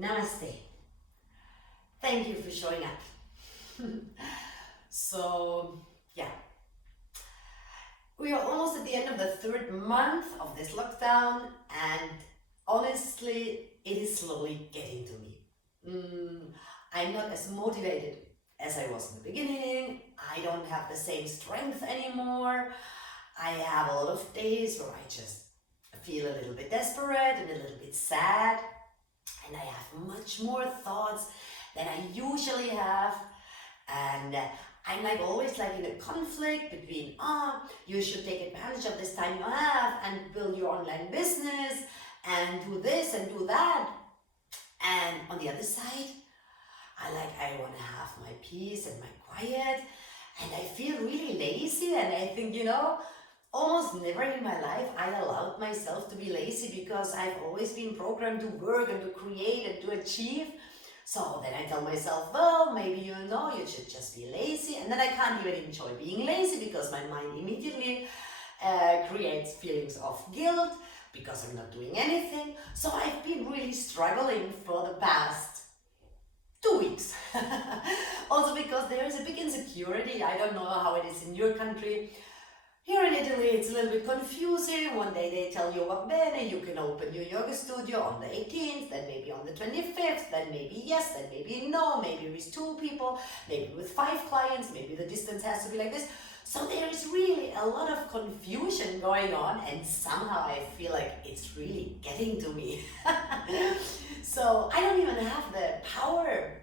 Namaste. Thank you for showing up. So, yeah, we are almost at the end of the third month of this lockdown, and honestly, it is slowly getting to me. I'm not as motivated as I was in the beginning. I don't have the same strength anymore. I have a lot of days where I just feel a little bit desperate and a little bit sad, and I have much more thoughts than I usually have, and I'm like always like in a conflict between you should take advantage of this time you have and build your online business and do this and do that, and on the other side I want to have my peace and my quiet, and I feel really lazy, and I think almost never in my life I allowed myself to be lazy, because I've always been programmed to work and to create and to achieve. So then I tell myself, well, maybe you should just be lazy, and then I can't even enjoy being lazy because my mind immediately creates feelings of guilt because I'm not doing anything. So I've been really struggling for the past 2 weeks. Also because there is a big insecurity. I don't know how it is in your country. Here in Italy, it's a little bit confusing. One day they tell you, va bene, you can open your yoga studio on the 18th, then maybe on the 25th, then maybe yes, then maybe no, maybe with 2 people, maybe with 5 clients, maybe the distance has to be like this. So there is really a lot of confusion going on, and somehow I feel like it's really getting to me. So I don't even have the power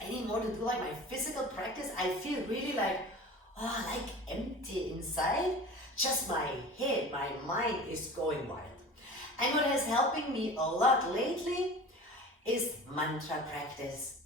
anymore to do like my physical practice. I feel really like empty inside. Just my head, my mind is going wild. And what is helping me a lot lately is mantra practice.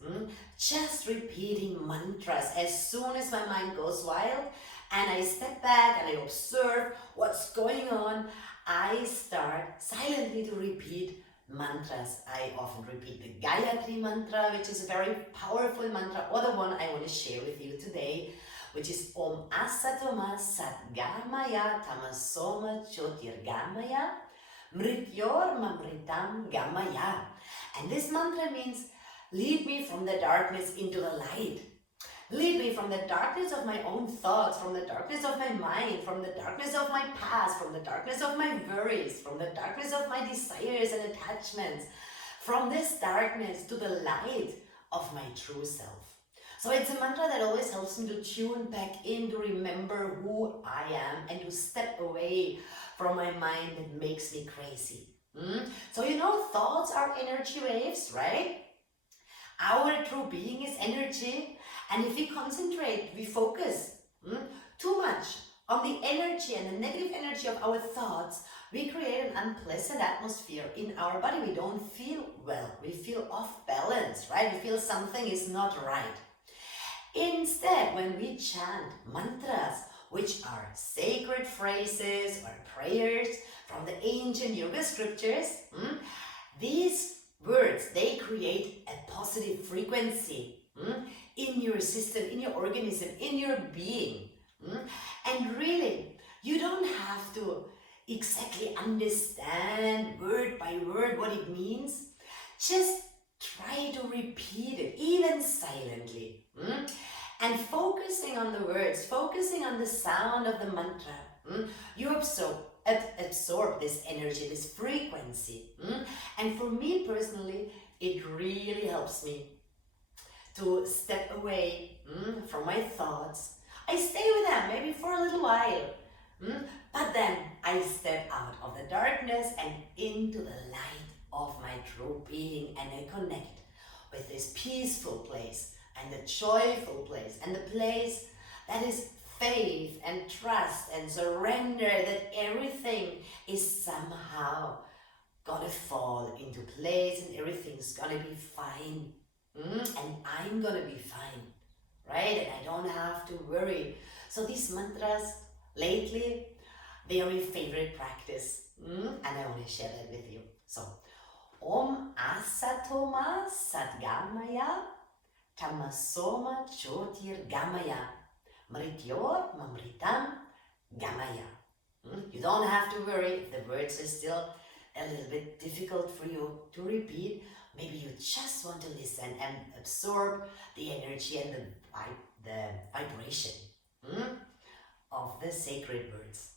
Just repeating mantras as soon as my mind goes wild and I step back and I observe what's going on. I start silently to repeat mantras. I often repeat the Gayatri mantra, which is a very powerful mantra, or the one I want to share with you today, which is Om Asatoma Satgamaya Tamasoma Jyotirgamaya Mrityor Mamritam Gamaya. And this mantra means, lead me from the darkness into the light. Lead me from the darkness of my own thoughts, from the darkness of my mind, from the darkness of my past, from the darkness of my worries, from the darkness of my desires and attachments, from this darkness to the light of my true self. So it's a mantra that always helps me to tune back in, to remember who I am, and to step away from my mind that makes me crazy. So thoughts are energy waves, right? Our true being is energy, and if we concentrate, we focus too much on the energy and the negative energy of our thoughts, we create an unpleasant atmosphere in our body. We don't feel well, we feel off balance, right? We feel something is not right. Instead, when we chant mantras, which are sacred phrases or prayers from the ancient yoga scriptures, these words, they create a positive frequency in your system, in your organism, in your being. And really, you don't have to exactly understand word by word what it means. Just try to repeat it, even silently. And focusing on the words, focusing on the sound of the mantra, you absorb this energy, this frequency. And for me personally, it really helps me to step away from my thoughts. I stay with them maybe for a little while, but then I step out of the darkness and into the light of my true being, and I connect with this peaceful place and the joyful place and the place that is faith and trust and surrender, that everything is somehow gonna fall into place and everything's gonna be fine. And I'm gonna be fine, right? And I don't have to worry. So these mantras lately, they are my favorite practice, and I want to share that with you. So Om Asatoma Satgamaya Tamasoma Jyotirgamaya Mrityor Mamritam Gamaya. You don't have to worry if the words are still a little bit difficult for you to repeat, maybe you just want to listen and absorb the energy and the vibration of the sacred words.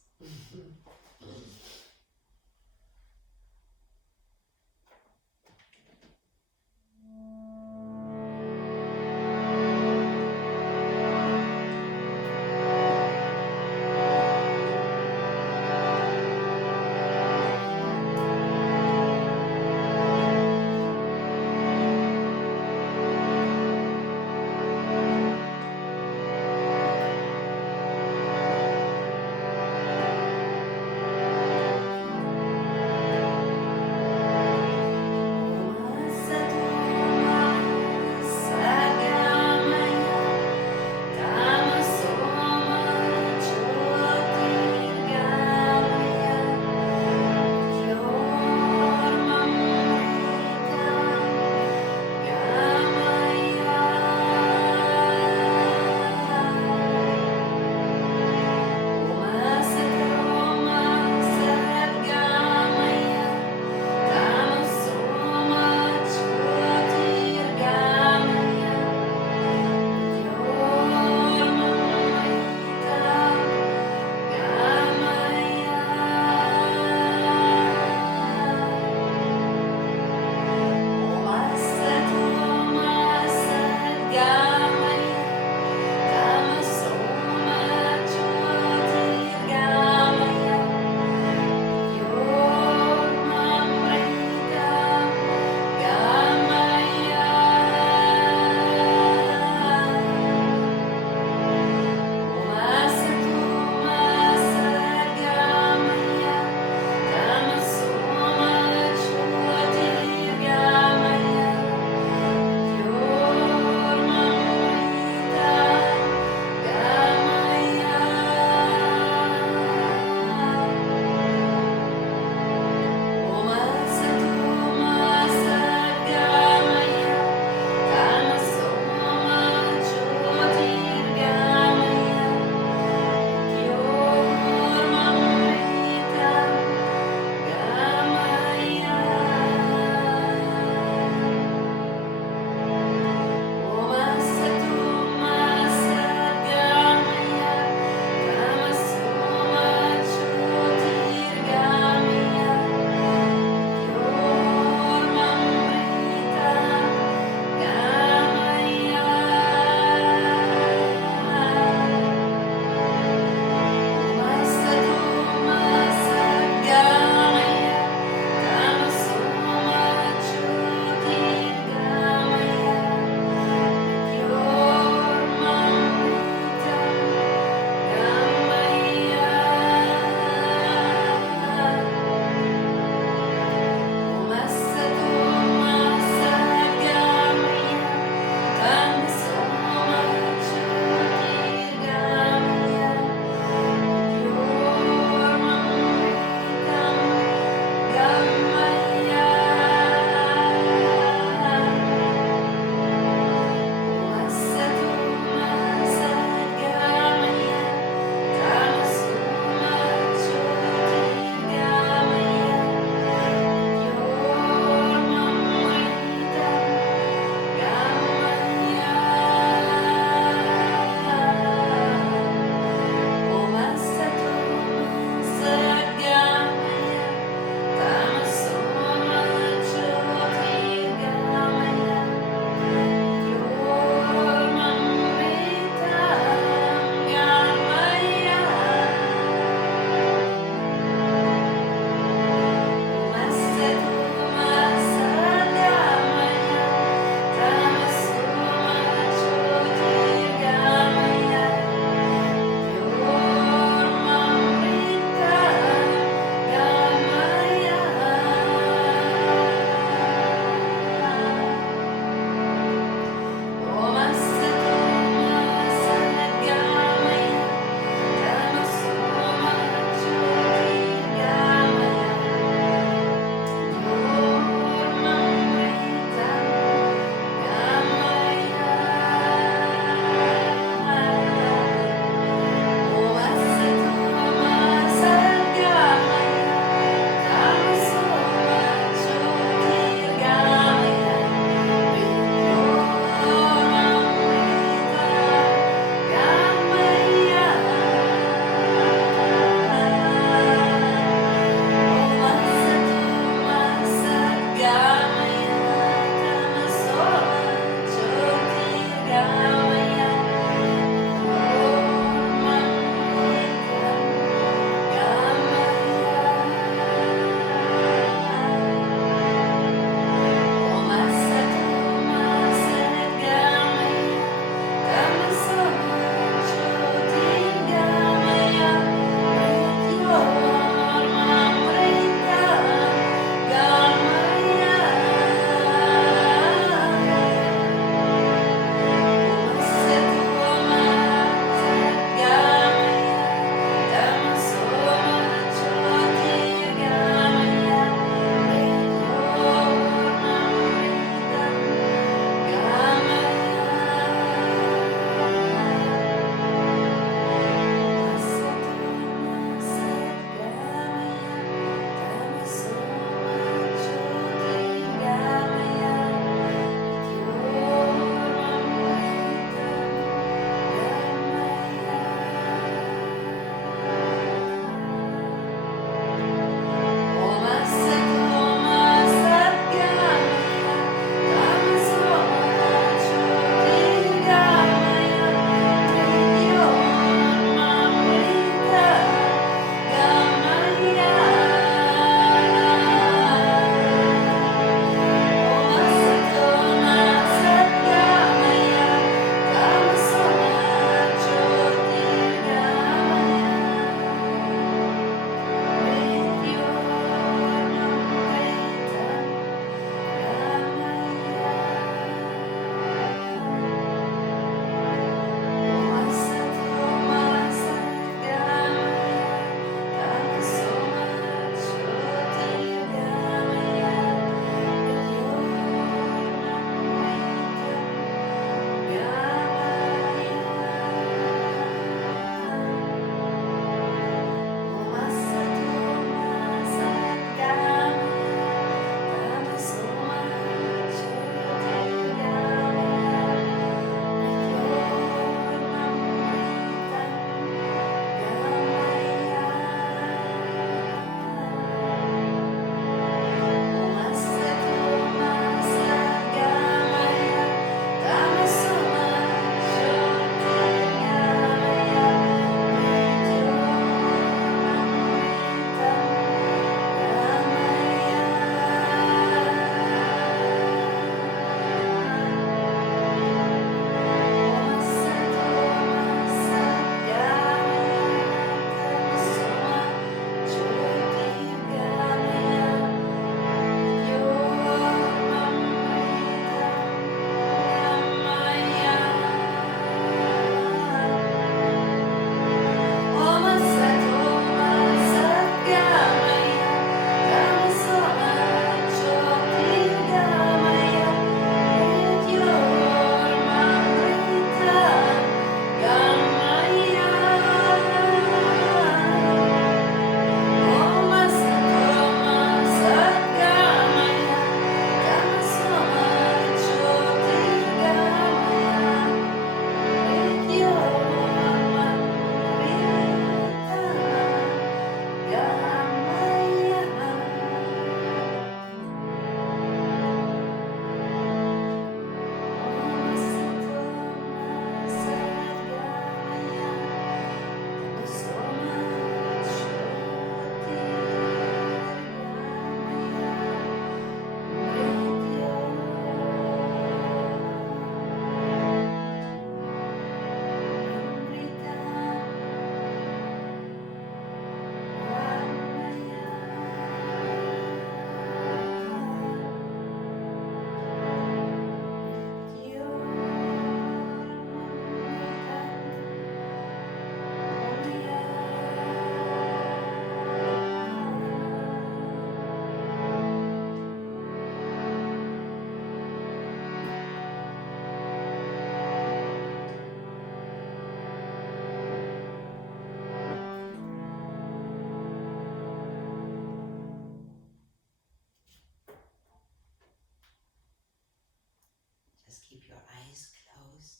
keep your eyes closed.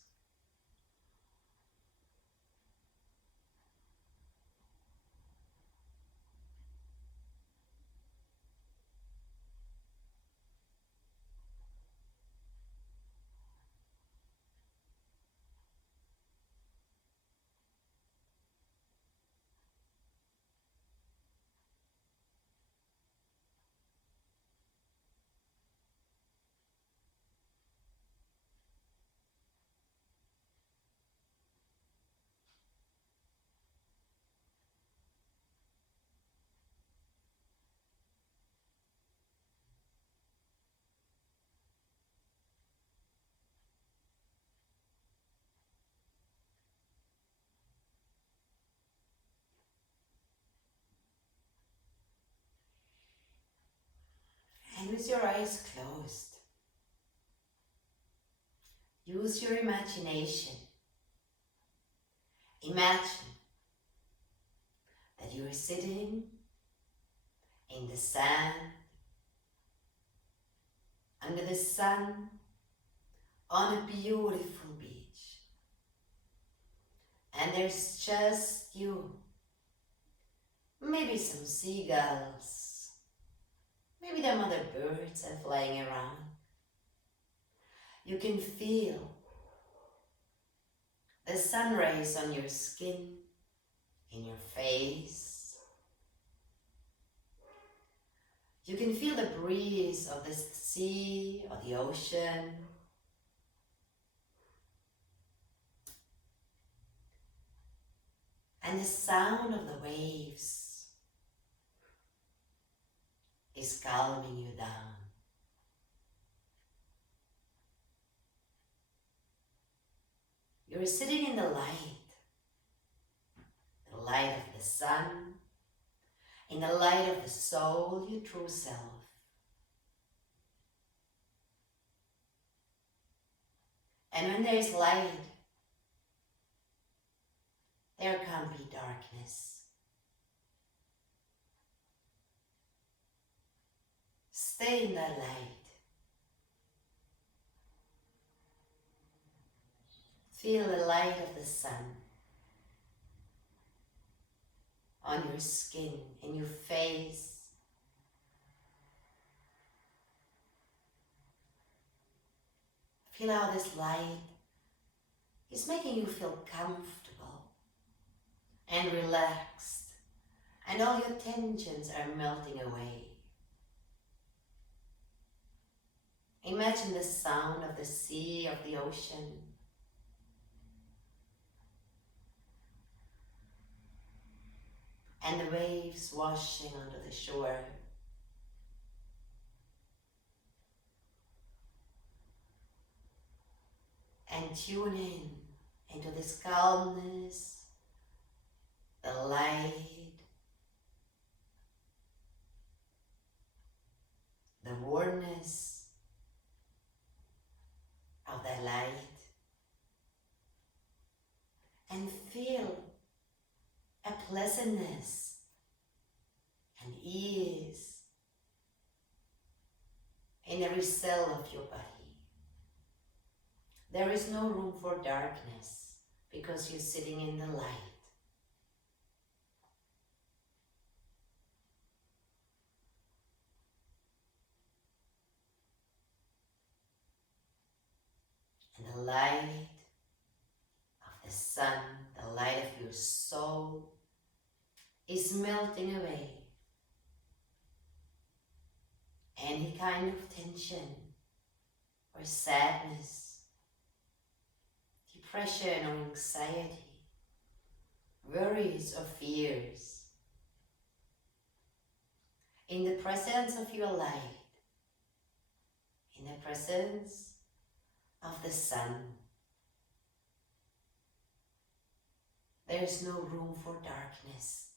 And with your eyes closed, use your imagination. Imagine that you are sitting in the sand, under the sun, on a beautiful beach. And there's just you, maybe some seagulls, maybe them other birds are flying around. You can feel the sun rays on your skin, in your face. You can feel the breeze of the sea or the ocean. And the sound of the waves is calming you down. You're sitting in the light of the sun, in the light of the soul, your true self. And when there is light, there can't be darkness. Stay in that light. Feel the light of the sun on your skin, in your face. Feel how this light is making you feel comfortable and relaxed, and all your tensions are melting away. Imagine the sound of the sea, of the ocean. And the waves washing onto the shore. And tune in into this calmness, the light, the warmness of that light. And feel a pleasantness and ease in every cell of your body. There is no room for darkness because you're sitting in the light. And the light of the sun, the light of your soul, is melting away any kind of tension or sadness, depression or anxiety, worries or fears. In the presence of your light, in the presence of the sun, there is no room for darkness.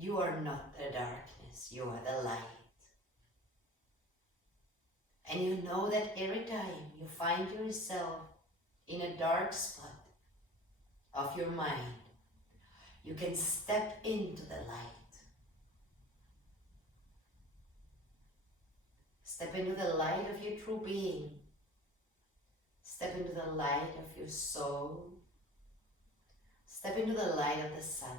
You are not the darkness, you are the light. And you know that every time you find yourself in a dark spot of your mind, you can step into the light. Step into the light of your true being. Step into the light of your soul. Step into the light of the sun.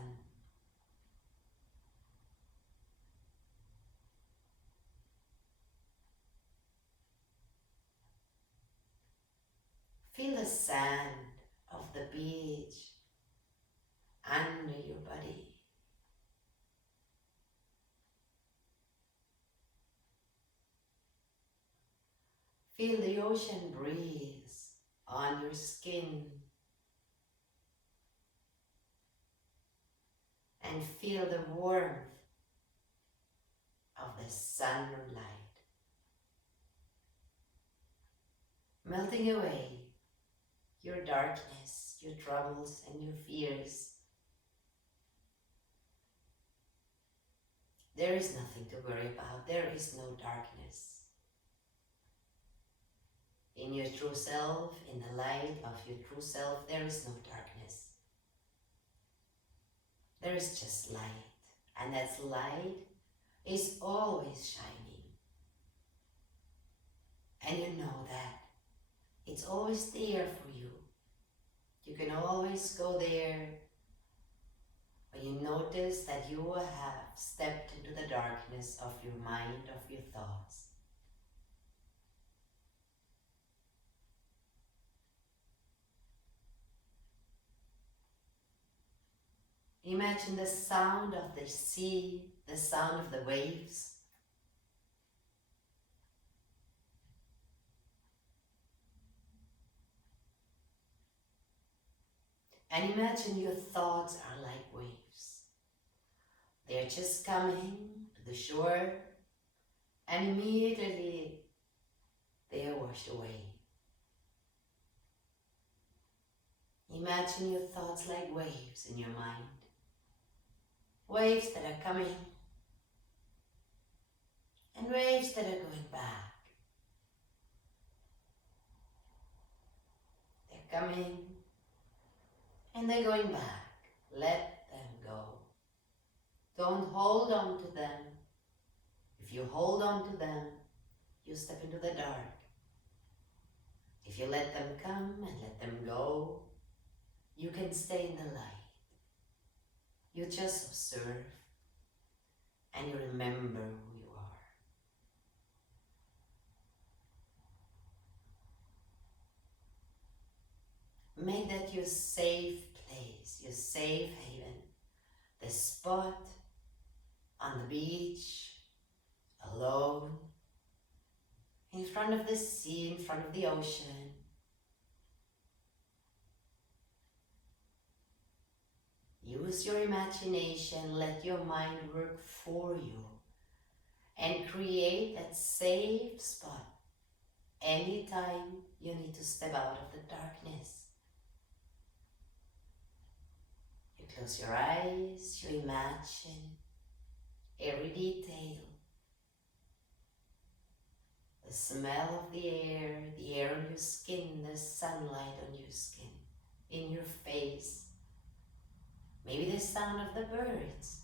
Feel the sand of the beach under your body. Feel the ocean breeze on your skin. And feel the warmth of the sunlight melting away your darkness, your troubles, and your fears. There is nothing to worry about. There is no darkness. In your true self, in the light of your true self, there is no darkness. There is just light, and that light is always shining. And you know that. It's always there for you. You can always go there when you notice that you have stepped into the darkness of your mind, of your thoughts. Imagine the sound of the sea, the sound of the waves. And imagine your thoughts are like waves. They're just coming to the shore and immediately they are washed away. Imagine your thoughts like waves in your mind. Waves that are coming and waves that are going back. They're coming and they're going back. Let them go. Don't hold on to them. If you hold on to them, you step into the dark. If you let them come and let them go, you can stay in the light. You just observe and you remember who you are. Make that your safe place, your safe haven, the spot on the beach, alone, in front of the sea, in front of the ocean. Use your imagination, let your mind work for you, and create that safe spot anytime you need to step out of the darkness. You close your eyes, you imagine every detail, the smell of the air on your skin, the sunlight on your skin, in your face. Maybe the sound of the birds.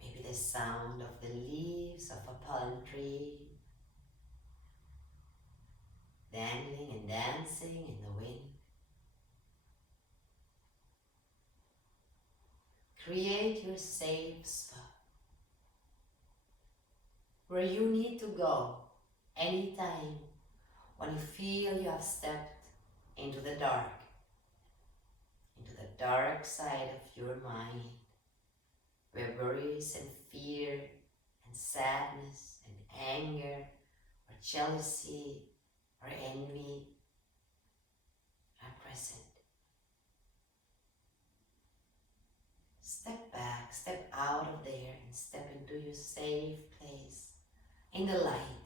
Maybe the sound of the leaves of a palm tree dangling and dancing in the wind. Create your safe spot where you need to go anytime when you feel you have stepped into the dark side of your mind, where worries and fear and sadness and anger or jealousy or envy are present. Step back, step out of there and step into your safe place in the light.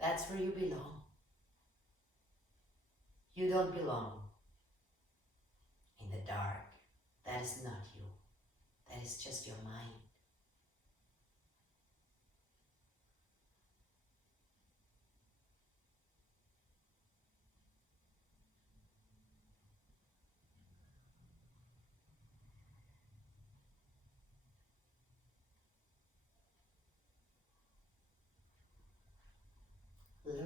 That's where you belong. You don't belong in the dark. That is not you. That is just your mind.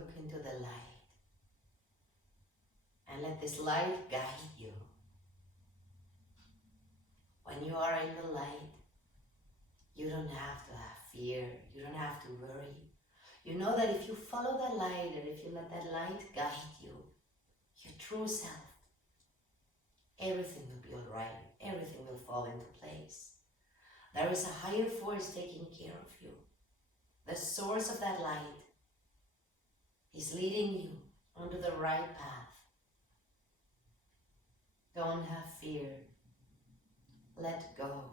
look into the light and let this light guide you. When you are in the light, you don't have to have fear, you don't have to worry. You know that if you follow that light and if you let that light guide you, your true self, everything will be all right, everything will fall into place. There is a higher force taking care of you. The source of that light is leading you onto the right path. Don't have fear. Let go.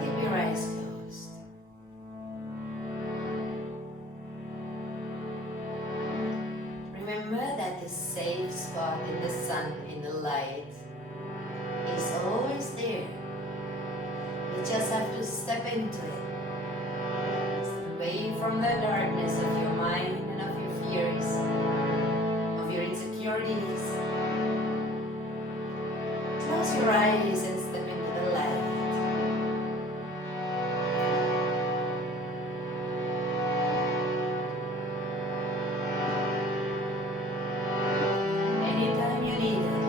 Keep your eyes closed. Remember that the safe spot in the sun, in the light, is always there. You just have to step into it. Step away from the darkness of your mind and of your fears, of your insecurities. Close your eyes and step into the light. Anytime you need it.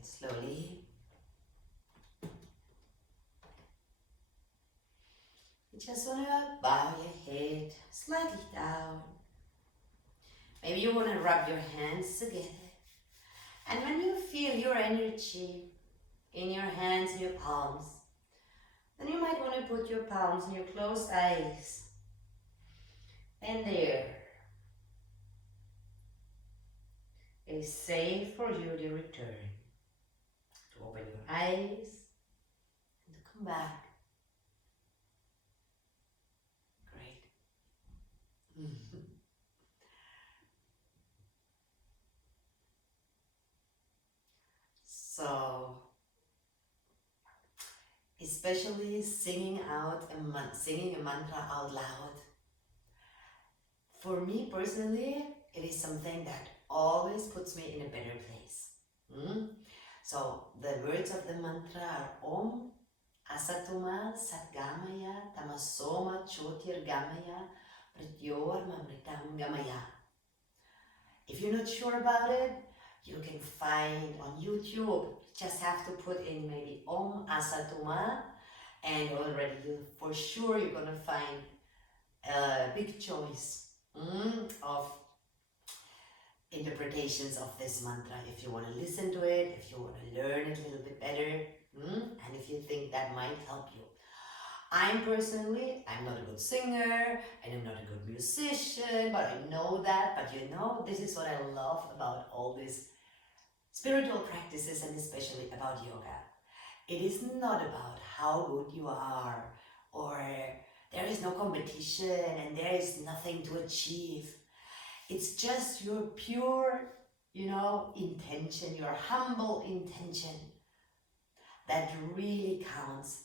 Slowly, you just want to bow your head slightly down. Maybe you want to rub your hands together And when you feel your energy in your hands and your palms, then you might want to put your palms in your closed eyes. And there, it is safe for you to return, to open your eyes and to come back. Great. So, especially singing a mantra out loud. For me personally, it is something that always puts me in a better place. So the words of the mantra are Om Asatoma Satgamaya Tamasoma Chotirgamaya Prityormamritam Gamaya. If you're not sure about it, you can find on YouTube. You just have to put in maybe Om Asatoma, and already for sure you're gonna find a big choice of interpretations of this mantra. If you want to listen to it, if you want to learn it a little bit better, and if you think that might help you. I'm not a good singer, and I'm not a good musician, but I know that. But this is what I love about all these spiritual practices, and especially about yoga. It is not about how good you are, or there is no competition and there is nothing to achieve. It's just your pure, intention, your humble intention that really counts,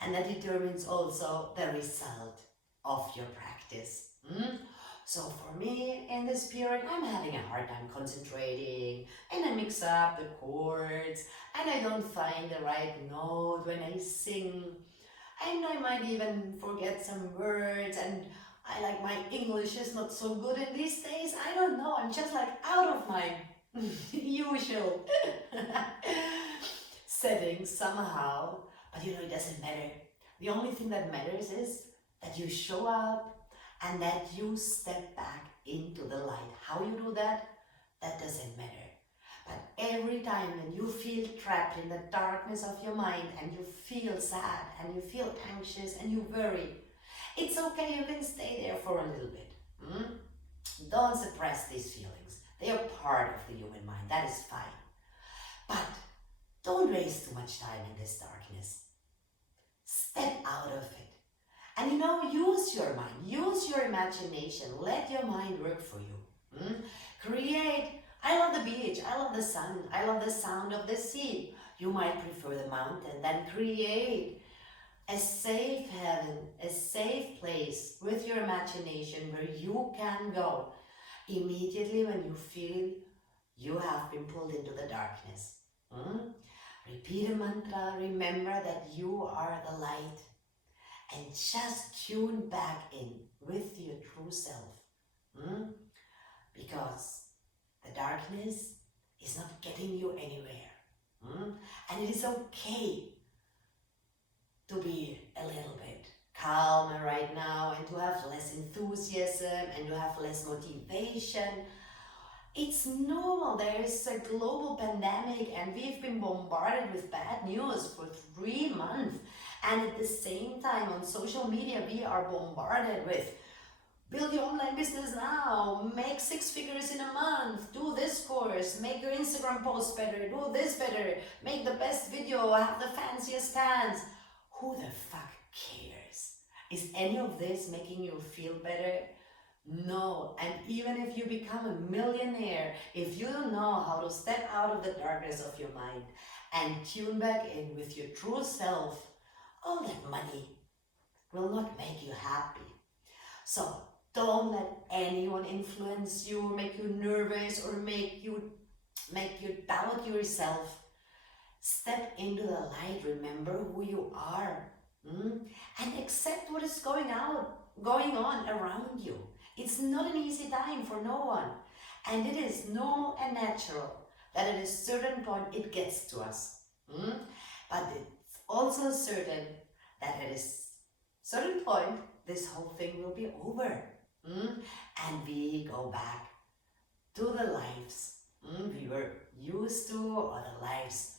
and that determines also the result of your practice. So for me, in this period, I'm having a hard time concentrating, and I mix up the chords, and I don't find the right note when I sing, and I might even forget some words, and my English is not so good in these days. I don't know, I'm just out of my usual setting somehow, but it doesn't matter. The only thing that matters is that you show up and that you step back into the light. How you do that doesn't matter. But every time when you feel trapped in the darkness of your mind, and you feel sad and you feel anxious and you worry, it's okay, you can stay there for a little bit. Don't suppress these feelings. They are part of the human mind, that is fine. But don't waste too much time in this darkness. Step out of it. And use your mind, use your imagination, let your mind work for you. Create. I love the beach, I love the sun, I love the sound of the sea. You might prefer the mountain. Then create a safe heaven, a safe place with your imagination where you can go immediately when you feel you have been pulled into the darkness. Repeat a mantra, remember that you are the light, and just tune back in with your true self. Because the darkness is not getting you anywhere. And it is okay to be a little bit calmer right now, and to have less enthusiasm, and to have less motivation. It's normal. There is a global pandemic, and we've been bombarded with bad news for 3 months. And at the same time, on social media, we are bombarded with build your online business now, make 6 figures in a month, do this course, make your Instagram post better, do this better, make the best video, have the fanciest pants. Who the fuck cares? Is any of this making you feel better? No. And even if you become a millionaire, if you don't know how to step out of the darkness of your mind and tune back in with your true self, all that money will not make you happy. So don't let anyone influence you, or make you nervous, or make you doubt yourself. Step into the light, remember who you are, and accept what is going on around you. It's not an easy time for no one, and it is normal and natural that at a certain point it gets to us. But it's also certain that at a certain point this whole thing will be over, and we go back to the lives we were used to, or the lives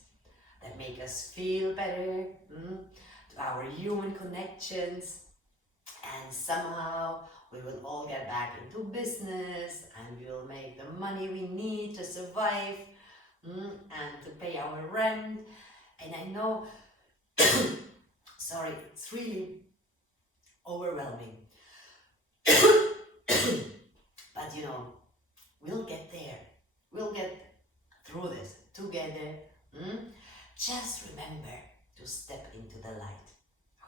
that make us feel better, to our human connections, and somehow we will all get back into business and we will make the money we need to survive, and to pay our rent. And I know, sorry, it's really overwhelming. But we'll get there. We'll get through this together. Just remember to step into the light.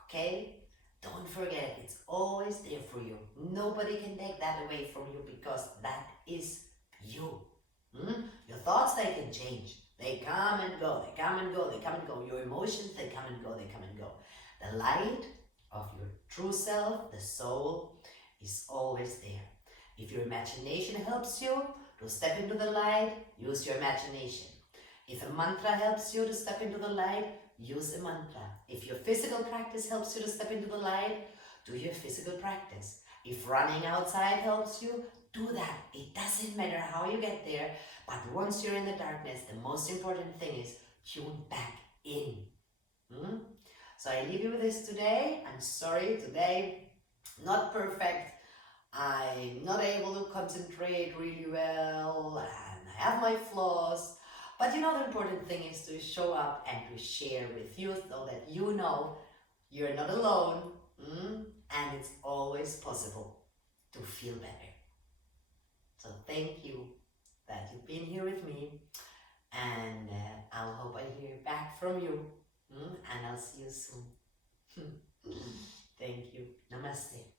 Okay? Don't forget, it's always there for you. Nobody can take that away from you because that is you. Your thoughts, they can change. They come and go, they come and go, they come and go. Your emotions, they come and go, they come and go. The light of your true self, the soul, is always there. If your imagination helps you to step into the light, use your imagination. If a mantra helps you to step into the light, use a mantra. If your physical practice helps you to step into the light, do your physical practice. If running outside helps you, do that. It doesn't matter how you get there, but once you're in the darkness, the most important thing is tune back in. So I leave you with this today. I'm sorry, today, not perfect. I'm not able to concentrate really well, and I have my flaws. But the important thing is to show up and to share with you so that you know you're not alone, and it's always possible to feel better. So thank you that you've been here with me, and I'll hope I hear back from you, and I'll see you soon. Thank you. Namaste.